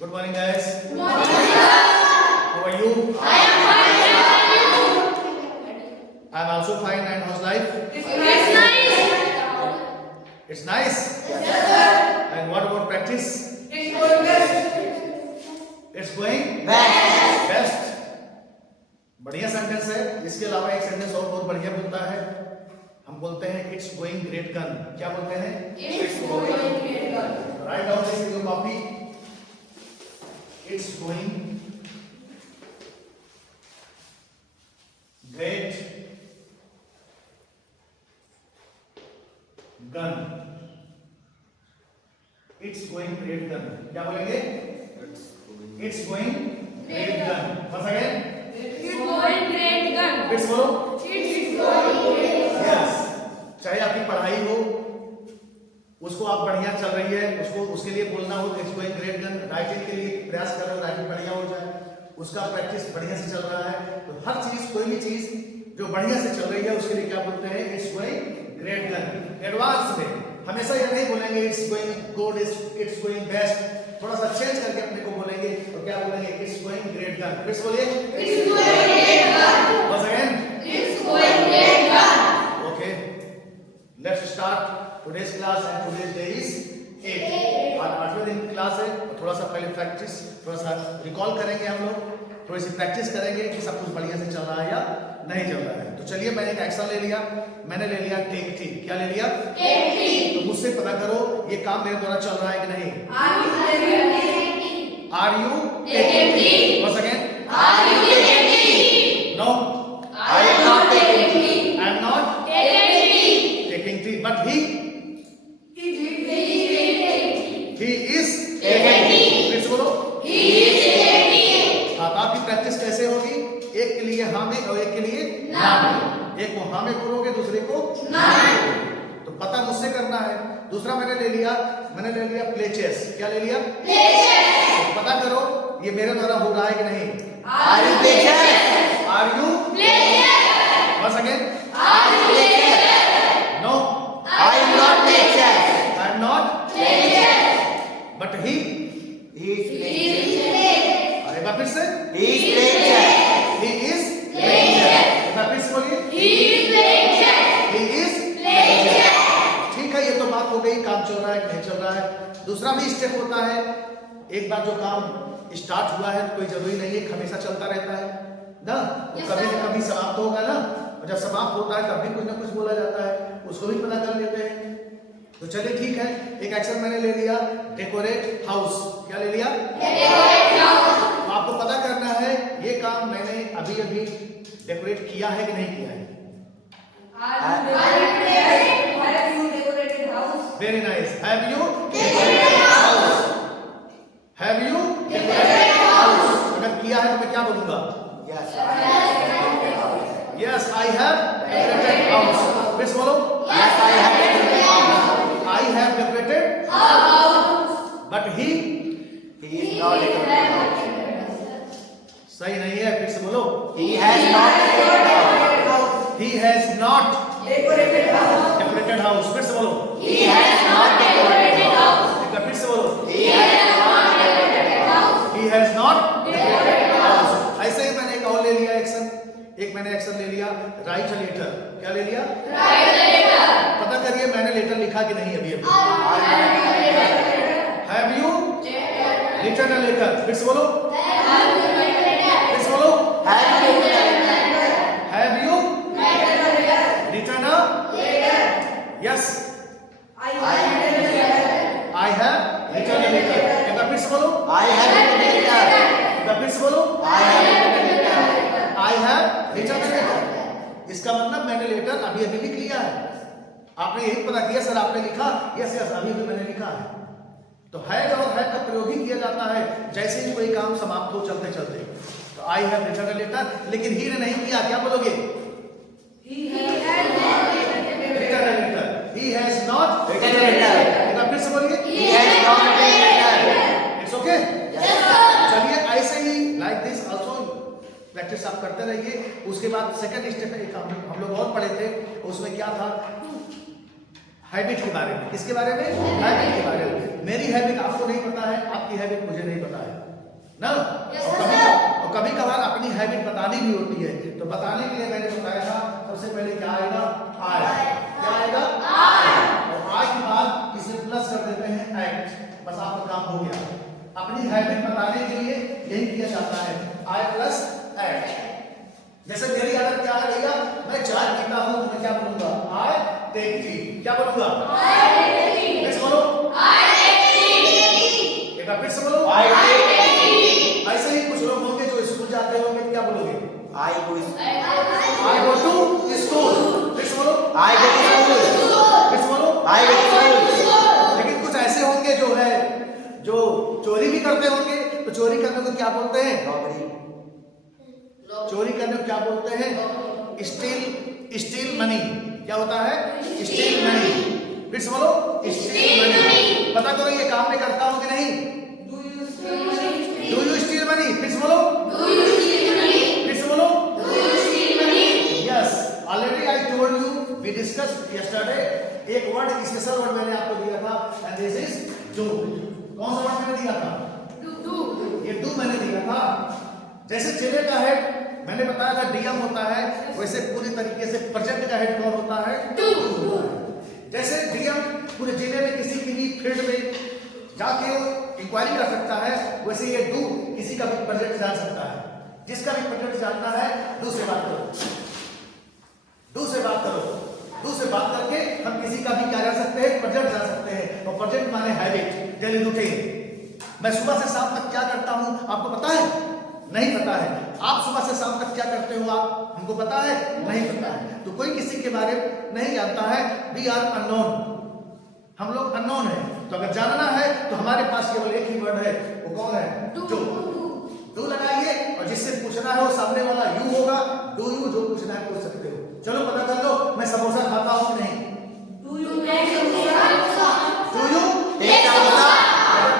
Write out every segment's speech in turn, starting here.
Good morning, guys. Good morning, sir. How are you? I am fine. How are you? I am also fine. And how's life? It's nice. It's nice. Yes, sir. And what about practice? It's going best. It's going Best. best. बढ़िया sentence है। इसके अलावा एक sentence और बहुत बढ़िया बोलता है। हम बोलते हैं इट्स गोइंग ग्रेट गन। क्या बोलते हैं? It's going great gun. Write down this in your copy. It's going great gun. It's going great gun. क्या बोलेंगे? It's going great gun. बस again It's going great gun. It's बोलो। It's going great gun. Yes, चाहे आपकी पढ़ाई हो, उसको आप बढ़िया चल रही है, उसको उसके लिए बोलना हो it's going great gun. Writing के लिए प्रयास कर रहे हो, राइटिंग बढ़िया हो जाए, उसका प्रैक्टिस बढ़िया से चल रहा है। तो हर चीज, कोई भी चीज जो बढ़िया से चल रही है उसके लिए क्या बोलते हैं? It's going great gun. Advance में हमेशा ये नहीं बोलेंगे it's going good, it's going best. थोड़ा सा चेंज करके अपने को बोलेंगे तो क्या बोलेंगे? It's going great gun. फिर से बोलिए It's going great gun. बस again. It's going great gun. Okay, let's start today's class and today's day is 8. आज 8वें दिन की क्लास है और थोड़ा सा पहले प्रैक्टिस, थोड़ा सा रिकॉल करेंगे हम लोग, थोड़ी सी प्रैक्टिस करेंगे कि सब कुछ बढ़िया से चल रहा है या नहीं चल रहा है। तो चलिए, मैंने एक एक्शन ले लिया, मैंने ले लिया टेक टी। क्या ले लिया? Take tea. तो मुझसे पता करो ये काम मेरे द्वारा चल रहा है कि नहीं। Are you taking tea? Are you Taking tea. बस again. Are you taking tea? No, I am not taking tea. I am not Taking tea. Taking tea, but he He is taking tea. Is Taking tea. फिर से बोलो। He is taking tea. हाँ, तो आपकी practice कैसे होगी? एक के लिए हाँ में और एक के लिए ना में। एक को हाँ में बोलोगे, दूसरे को ना में। तो पता मुझसे करना है। दूसरा मैंने ले लिया प्ले चेस। क्या ले लिया? Places. तो पता करो ये मेरे द्वारा हो रहा है कि नहीं। Are you places? Are you Places. बस again. Are you places? No, I am not places. I am not, Places. But he He is places. एक बार फिर से He is places. He is Places. एक बार फिर से बोलिए He is places. He is. Places. ठीक है, ये तो बात हो गई काम चल रहा है कि नहीं चल रहा है। दूसरा भी स्टेप होता है, एक बार जो काम स्टार्ट हुआ है तो कोई जरूरी नहीं है हमेशा चलता रहता है ना, तो कभी न कभी समाप्त होगा ना, और जब समाप्त होता है तब भी कुछ ना कुछ बोला जाता है, उसको भी पता कर लेते हैं। तो चलिए ठीक है, एक एक्शन मैंने ले लिया डेकोरेट हाउस। क्या ले लिया? Decorate house. तो आपको पता करना है ये काम मैंने अभी अभी डेकोरेट किया है कि नहीं किया है। Have you decorated house? Very nice. Have you Decorated house. Have you Decorated house. अगर किया है तो मैं क्या बोलूंगा? Yes. Yes, I have decorated house. फिर बोलो Yes, I have decorated house. I have decorated House. But he He is not decorated. सही नहीं है। फिर से बोलो He has not decorated house. He has not Decorated house. Decorated house. फिर से बोलो He has not decorated house. एक बार फिर से बोलो He has not decorated house. He has not Decorated house. ऐसे ही मैंने एक और ले लिया एक्शन, एक मैंने एक्शन ले लिया राइट अ लेटर। क्या ले लिया? Write a letter. पता करिए मैंने लेटर लिखा कि नहीं अभी अभी। Have you written a letter. फिर से बोलो फिर से बोलो have you written a yes I have written a letter. एक बार फिर से बोलो एक बार फिर से बोलो I have written a letter. इसका मतलब मैंने लेटर अभी अभी लिख लिया है। आपने यही पता किया सर आपने लिखा? यस यस, अभी अभी मैंने लिखा है। तो हैज और हैव का प्रयोग ही किया जाता है जैसे ही कोई काम समाप्त हो चलते चलते। तो I have written a letter, लेकिन ही ने नहीं किया। क्या बोलोगे? Written a letter. He has not written a letter. एक बार फिर से बोलिए इट्स ओके। चलिए ऐसे ही लाइक दिस आल्सो प्रैक्टिस आप करते रहिए। उसके बाद सेकंड स्टेप में हम लोग और पढ़े थे, उसमें क्या था? हैबिट के बारे में। किसके बारे में? हैबिट के बारे में। मेरी हैबिट आपको नहीं पता है, आपकी हैबिट मुझे नहीं पता है ना। Yes, और कभी कभार अपनी हैबिट बतानी भी होती है, तो बताने के लिए मैंने बताया था सबसे पहले क्या आएगा, आई। क्या आएगा, और आई के बाद इसे प्लस कर देते हैं एक्ट, बस आपका काम हो गया। अपनी हैबिट बताने के लिए यही किया जाता है, आई प्लस एक्ट। जैसे मेरी आदत क्या है भैया, मैं चाय पीता हूं तो मैं क्या बोलूंगा, आई टेक टी। क्या बोलूंगा, फिर से बोलो, एक बार फिर से बोलो, ऐसे ही कुछ लोग होंगे जो स्कूल जाते होंगे, क्या बोलोगे, I go I go to school. फिर से बोलो, I go to school. फिर से बोलो, I go to school. लेकिन कुछ ऐसे होंगे जो है जो चोरी भी करते होंगे, तो चोरी करने को क्या बोलते हैं, Robbery. चोरी करने को क्या बोलते हैं, स्टील मनी। क्या होता है, स्टील मनी। फिर से बोलो, स्टील मनी। पता करो ये काम में करता हूं कि नहीं, डू यू स्टील मनी। फिर से बोलो, फिर से बोलो, yes. Already I told you, we discussed yesterday, एक वर्ड स्पेशल वर्ड मैंने आपको दिया था, एंड दिस इज डू। कौन सा वर्ड मैंने दिया था, ये डू मैंने दिया था। जैसे जिले का हेड मैंने बताया था डीएम होता है, वैसे पूरी तरीके से प्रेजेंट का हेड कौन होता है, डू। जैसे डीएम पूरे जिले में किसी की भी फील्ड में जाके इंक्वायरी कर सकता है, वैसे ये डू किसी का भी प्रेजेंट जान सकता है। जिसका भी प्रेजेंट जानना है, डू से बात करो, डू से बात करो। डू से बात करके हम किसी का भी क्या जान सकते हैं, प्रेजेंट जान सकते हैं। और प्रेजेंट माने हैबिट, डेली रूटीन। मैं सुबह से शाम तक क्या करता हूं, आपको पता है, नहीं पता है। आप सुबह से शाम तक क्या करते हो, आप हमको पता है, नहीं पता है। तो कोई किसी के बारे में नहीं जानता है, वी आर अननोन, हम लोग अननोन है। तो अगर जानना है तो हमारे पास केवल एक ही वर्ड है, वो कौन है, डू। डू लगाइए, और जिससे पूछना है वो सामने वाला यू होगा, डू यू, जो पूछना है पूछ सकते हो। चलो पता कर लो, मैं समोसा खाता हूं कि नहीं, डू यू टेक समोसा।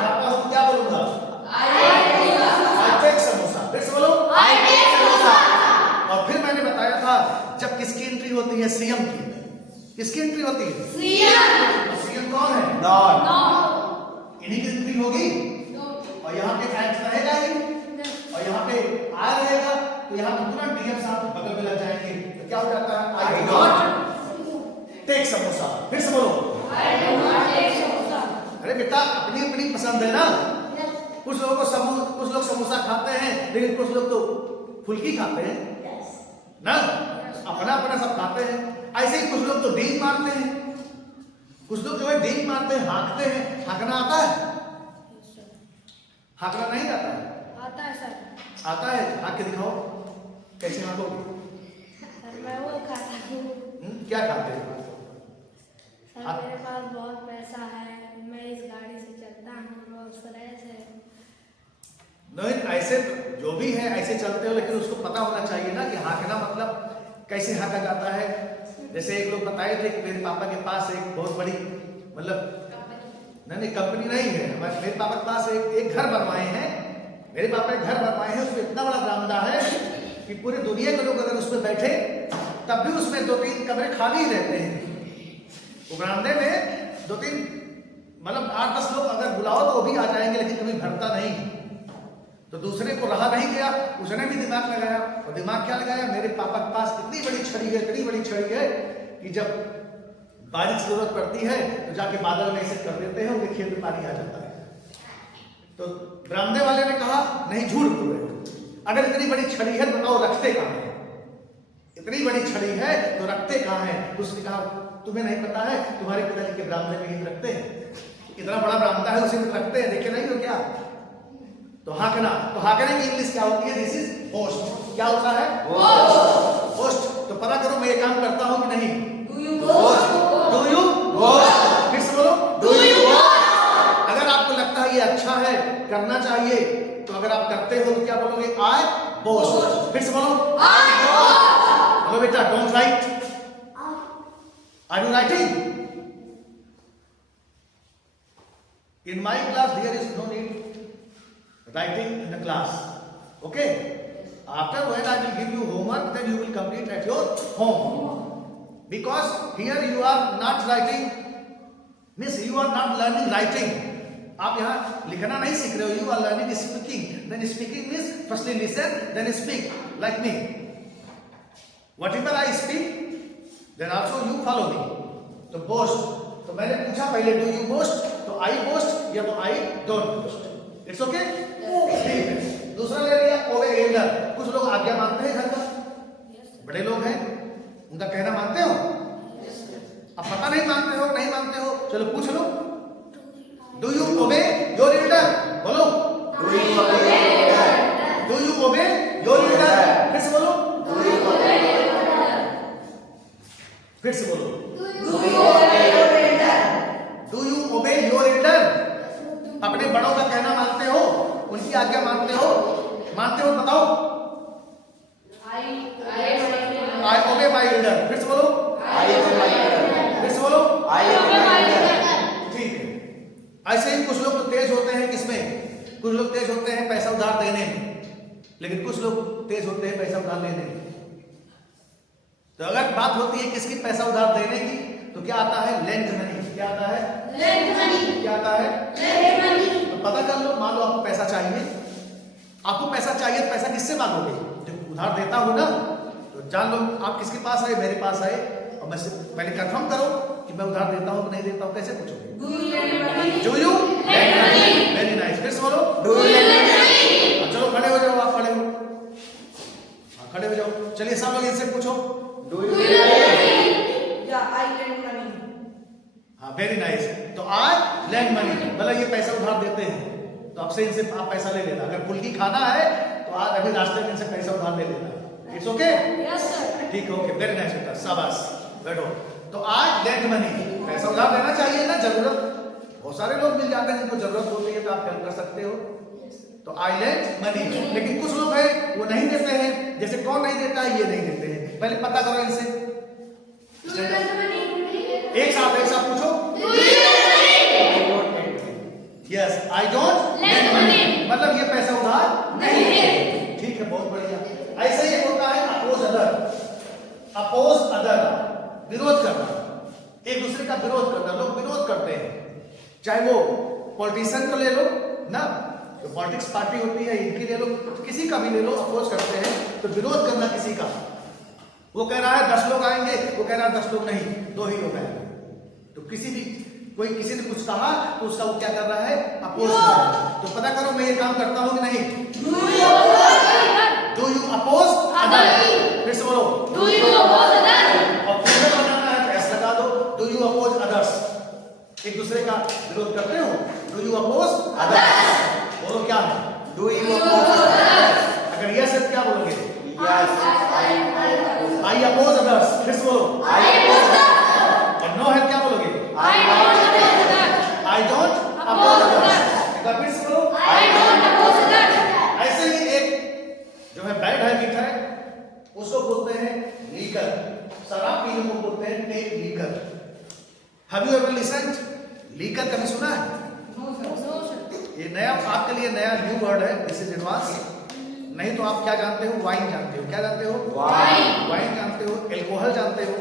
खाता हूं क्या बोलूंगा, आई टेक समोसा। फिर से बोलो, और फिर मैंने बताया था जब किसकी एंट्री होती है, सीएम की। किसकी एंट्री होती है, सीएम कौन है, No. इन्हीं की एंट्री होगी। और यहाँ पे एक्ट रहेगा ही, और यहाँ पे आ रहेगा, तो यहाँ पे तुरंत डीएम साहब बगल में लग जाएंगे, तो क्या हो जाता है, I do not take samosa. फिर से बोलो, अरे बेटा अपनी अपनी पसंद है ना। कुछ लोगों को कुछ लोग समोसा खाते हैं, लेकिन कुछ लोग तो फुल्की खाते हैं ना, अपना अपना सब खाते हैं। ऐसे ही कुछ लोग तो डींग मारते हैं, कुछ लोग जो है डींग मारते हैं, हाँकते हैं। हाँकना आता है, हाँकना नहीं आता है, आता है, हाँक के दिखाओ, कैसे हाँकोगे, मैं वो खाता हूँ। क्या खाते हैं, सर मेरे पास बहुत पैसा है, मैं इस गाड़ी से चलता हूँ, रोल्स रॉयस है। नहीं, ऐसे जो भी है ऐसे चलते हो, लेकिन उसको पता होना चाहिए ना कि हाँकना मतलब कैसे हाँका जाता है। जैसे एक लोग बताए थे कि मेरे पापा के पास एक बहुत बड़ी, मतलब नहीं कंपनी नहीं है, मेरे पापा के पास एक घर बनवाए हैं। मेरे पापा ने घर बनवाए हैं, उसमें इतना बड़ा बरामदा है कि पूरी दुनिया के लोग अगर उसमें बैठे तब भी उसमें 2-3 कमरे खाली ही रहते हैं। वो बरामदे में 2-3 मतलब 8-10 लोग अगर बुलाओ तो वो भी आ जाएंगे, लेकिन कभी भरता नहीं। तो दूसरे को रहा नहीं गया, उसने भी दिमाग लगाया, और दिमाग क्या लगाया, मेरे पापा के पास इतनी बड़ी छड़ी है, इतनी बड़ी छड़ी है कि जब बारिश की जरूरत पड़ती है तो जाके बादल में ऐसे कर देते हैं, उनके खेत में पानी आ जाता है। तो बरामदे वाले ने कहा नहीं, झूठ बोल रहे हो, अगर इतनी बड़ी छड़ी है तो बताओ रखते कहाँ है, इतनी बड़ी छड़ी है तो रखते कहाँ है। तो उसने कहा तुम्हें नहीं पता है, तुम्हारे पिताजी के बरामदे में ही रखते हैं, इतना बड़ा बरामदा है उसी में रखते हैं, देखे नहीं हो क्या। तो हाँकना, तो हाँकने की इंग्लिश क्या होती है, दिस इज होस्ट। क्या होता है, होस्ट। तो पता करो मैं ये काम करता हूं कि नहीं, डू यू फिर से बोलो, डू यू। अगर आपको लगता है ये अच्छा है, करना चाहिए, तो अगर आप करते हो तो क्या बोलोगे, आई बोस्ट। फिर से बोलो, बोलो बेटा, don't write, are you writing. In my class there is no need writing in the class, okay? After when I will give you homework, then you will complete at your home, because here you are not writing, means you are not learning writing, आप यहाँ लिखना नहीं सीख रहे हो, you are learning speaking. Then speaking means firstly listen then speak like me. Whatever I speak then also you follow me. तो बोस्ट, तो मैंने पूछा पहले डू यू बोस्ट, तो आई बोस्ट या तो I don't boast. It's okay, ठीक है। दूसरा ले लिया ओबे एल्डर। कुछ लोग आज्ञा मानते हैं घर का, बड़े लोग हैं, उनका कहना मानते हो? अब पता नहीं मानते हो नहीं मानते हो, चलो पूछ लो। Do you obey your elder? बोलो Do you obey your elder? Do you obey your elder? फिर से बोलो, Do you obey your elder? फिर से बोलो, Do you obey your elder? Do you obey your Elder? अपने बड़ों का कहना मानते हो, उनकी आज्ञा मानते हो? मानते हो बताओ। आई ओबे माय एल्डर। फिर से बोलो, I obey my elder. फिर से बोलो। I obey my elder. ठीक है। ऐसे ही कुछ लोग तो तेज होते हैं किसमें? कुछ लोग तेज होते हैं पैसा उधार देने में, लेकिन कुछ लोग तेज होते हैं पैसा उधार लेने में। तो अगर बात होती है किसकी पैसा उधार देने की, तो क्या आता है? Lend money. क्या आता है? क्या आता है? तो पता कर लो। मान लो आपको पैसा चाहिए, आपको पैसा चाहिए तो पैसा किससे मांगोगे? जब उधार देता हूं ना, तो जान लो आप किसके पास आए? मेरे पास आए, और मैं पहले कंफर्म करो कि मैं उधार देता हूं कि नहीं देता हूं। कैसे पूछोगे? Do you lend money? Very nice. फिर से बोलो, Do you lend money? चलो खड़े हो जाओ, आप खड़े हो, हाँ खड़े हो जाओ। चलिए सब लोग इनसे पूछो। Do you lend money? हाँ वेरी नाइस। तो आज लैंड मनी मतलब ये पैसा उधार देते हैं, तो आपसे इनसे आप पैसा ले लेना। अगर फुल्की खाना है तो आज अभी रास्ते में इनसे पैसा उधार ले लेना। इट्स ओके, ठीक है, ओके, वेरी नाइस बेटा, शाबाश, बैठो। तो आज लैंड मनी, पैसा उधार देना चाहिए ना, जरूरत बहुत सारे लोग मिल जाते हैं जिनको जरूरत होती है, तो आप हेल्प कर सकते हो। तो आई लैंड मनी। लेकिन कुछ लोग हैं वो नहीं देते हैं, जैसे कौन नहीं देता है? ये नहीं देते हैं। पहले पता करो इनसे, एक साथ पूछो। Yes, I don't lend money, मतलब ये पैसा उधार नहीं है। ठीक है, बहुत बढ़िया। ऐसे ही होता है अपोज अदर। अपोज अदर, विरोध करना, एक दूसरे का विरोध करना। लोग विरोध करते हैं, चाहे वो पॉलिटिशियन को ले लो ना, तो पॉलिटिक्स पार्टी होती है, इनकी ले लो, किसी का भी ले लो, अपोज करते हैं। तो विरोध करना किसी का, वो कह रहा है 10 लोग आएंगे, वो कह रहा है 10 लोग नहीं, 2 ही लोग आएंगे। तो किसी ने कुछ कहा तो उसका वो क्या कर रहा है? अपोज कर रहा है। तो पता करो मैं ये काम करता हूं कि नहीं? Do you oppose other? फिर से बोलो, Do you oppose others? और पूरा बनाना है तो ऐसा लगा दो, डू यू अपोज अदर्स। एक दूसरे का विरोध करते हो, डू यू अपोज अदर्स। बोलो क्या है? Do you oppose others? अगर यस है तो क्या बोलोगे? Yes, I oppose others. फिर से बोलो, I oppose others. और नो है क्या बोलोगे? I don't oppose others. I don't oppose others. एक बार फिर से बोलो, I don't oppose others. ऐसे ही एक जो है बैड हैबिट है, उसको बोलते हैं लीकर। शराब पीने को बोलते हैं take liquor. Have you ever listened? Liquor कभी सुना है? ये नया आपके लिए नया न्यू वर्ड है, दिस इज एडवांस। नहीं तो आप क्या जानते हो? वाइन जानते हो। क्या जानते हो? वाइन जानते हो, एल्कोहल जानते हो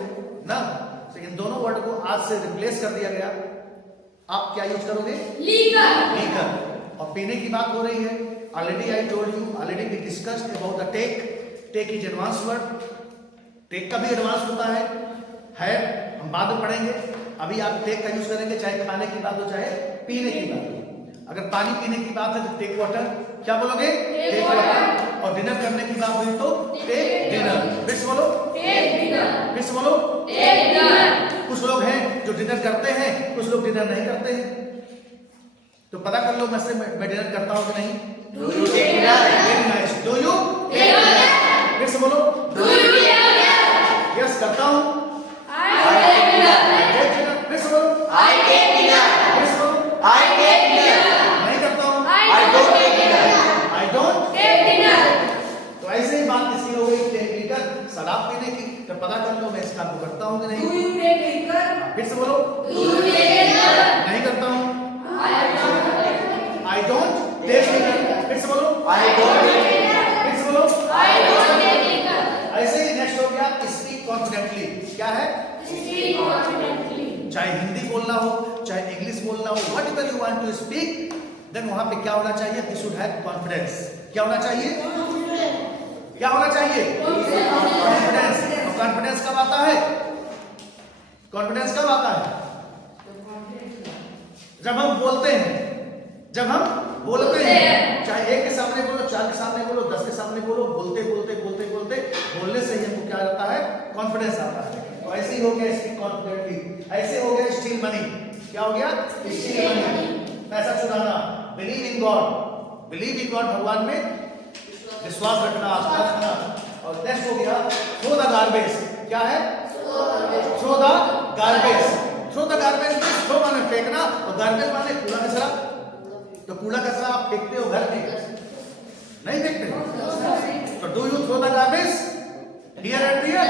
ना। तो इन दोनों वर्ड को आज से रिप्लेस कर दिया गया। आप क्या यूज करोगे? Legal. लीकर। और पीने की बात हो रही है, already I told you, already we discussed about the take. Take is advance word, take का भी एडवांस होता है, हम बाद में पढ़ेंगे। अभी आप टेक का यूज करेंगे, चाहे खाने की बात हो चाहे पीने की बात हो। अगर पानी पीने की बात है तो टेक वाटर। क्या बोलोगे? Take water. और डिनर करने की बात हुई तो टेक डिनर। फिर से बोलो, Take dinner. फिर से बोलो। Take dinner. कुछ लोग हैं जो डिनर करते हैं, कुछ लोग डिनर नहीं करते हैं। तो पता कर लो मैं डिनर करता हूं कि नहीं? Do you take dinner? Very nice. Do you? Take dinner. फिर से बोलो, Do you take dinner? Yes करता हूं। I take dinner. फिर से बोलो, I take dinner. फिर से बोलो, I take dinner. नहीं करता हूं। I don't take dinner. I don't. Take dinner. तो ऐसे ही बात इसकी हो गई टेक शराब पीने की। तो पता कर लो मैं इस काम को करता हूं कि नहीं? फिर से बोलो, Do you take dinner? नहीं करता हूं। I don't take I don't take liquor. फिर से बोलो, I don't take dinner. फिर से बोलो। I don't take dinner. ऐसे ही नेक्स्ट हो गया स्पीक कॉन्फिडेंटली। क्या है? Speak confidently. चाहे हिंदी बोलना हो, चाहे इंग्लिश बोलना हो, whatever you want to speak, then वहां पे क्या होना चाहिए? We should have confidence. क्या होना चाहिए? क्या होना चाहिए? कॉन्फिडेंस। और कॉन्फिडेंस कब आता है? कॉन्फिडेंस कब आता है? जब हम बोलते हैं। जब हम बोलते हैं, चाहे एक के सामने बोलो, 4 के सामने बोलो, 10 के सामने बोलो, बोलते बोलते बोलते बोलते बोलने से ही हमको क्या आता है? कॉन्फिडेंस आता है। तो ऐसे ही हो गया स्पीक कॉन्फिडेंटली, ऐसे हो गया स्टील मनी। क्या हो गया? स्टील मनी, पैसा चुराना। Believe in God, believe in God, भगवान में विश्वास रखना, आस्था रखना। और नेक्स्ट हो गया थ्रो द गार्बेज। क्या है? Throw the garbage. Throw the garbage, throw माने फेंकना, और गार्बेज माने कूड़ा कचरा। तो कूड़ा कचरा आप फेंकते हो घर में? नहीं फेंकते। तो do you throw the garbage here and there?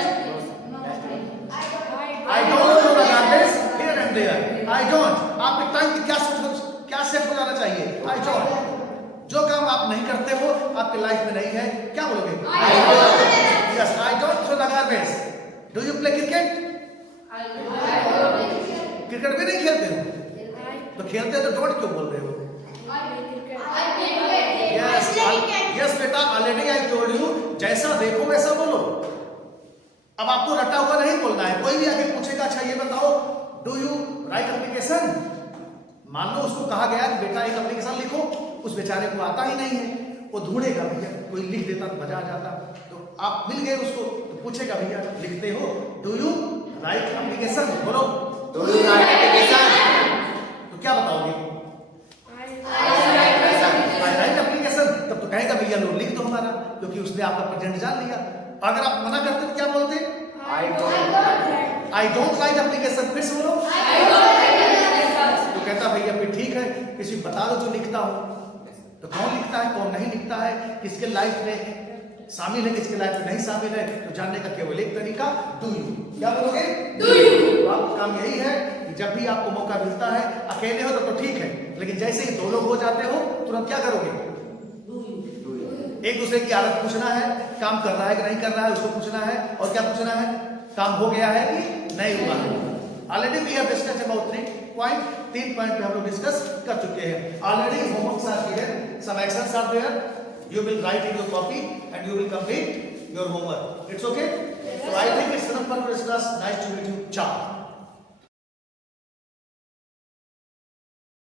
I don't throw the garbage here and there. I don't. आपके टाइम की क्या सेट हो जाना चाहिए? I don't. जो काम आप नहीं करते हो, आपके लाइफ में नहीं है, क्या बोलोगे? I don't. Yes, I don't throw the garbage. Do you play cricket? Cricket भी नहीं खेलते हो? तो खेलते हो तो डोंट क्यों बोल रहे हो? Yes बेटा, ऑलरेडी आई टोल्ड यू, जैसा देखो वैसा बोलो। अब आपको रटा हुआ नहीं बोलना है। कोई भी आगे पूछेगा, अच्छा ये बताओ, डू यू राइट एप्लीकेशन? मान लो उसको कहा गया कि बेटा एक एप्लीकेशन लिखो, उस बेचारे को आता ही नहीं है, वो ढूंढेगा भैया, कोई लिख देता तो मजा आ जाता। तो आप मिल गए उसको, तो पूछेगा भैया लिखते हो? Do you right application? बोलो, डू यू राइट एप्लीकेशन? तो क्या बताओगे? आई राइट एप्लीकेशन। तब तो कहेगा भैया लो लिख दो हमारा, क्योंकि उसने आपका प्रेजेंट जान लिया। अगर आप मना करते तो क्या बोलते? I don't write application. फिर से बोलो, तो कहता भैया फिर ठीक है, किसी बता दो जो लिखता हो। तो कौन लिखता है, कौन नहीं लिखता है, किसके लाइफ में शामिल है, किसके लाइफ में नहीं शामिल है, तो जानने का केवल एक तरीका, डू यू। क्या बोलोगे? Do you. तो आपका काम यही है कि जब भी आपको मौका मिलता है, अकेले हो तो ठीक है, लेकिन जैसे ही 2 लोग हो जाते हो, तुरंत क्या करोगे? एक दूसरे की हालत पूछना है, काम कर रहा है कि नहीं कर रहा है उसको पूछना है, और क्या पूछना है? काम हो गया है कि नहीं हुआ है। Already we have discussed about 3 point पे हम लोग डिस्कस कर चुके हैं। Already homeworks are there, some actions are there, you will write in your copy and you will complete your homework. It's okay? So I think it's enough for discuss. Nice to meet you. Ciao.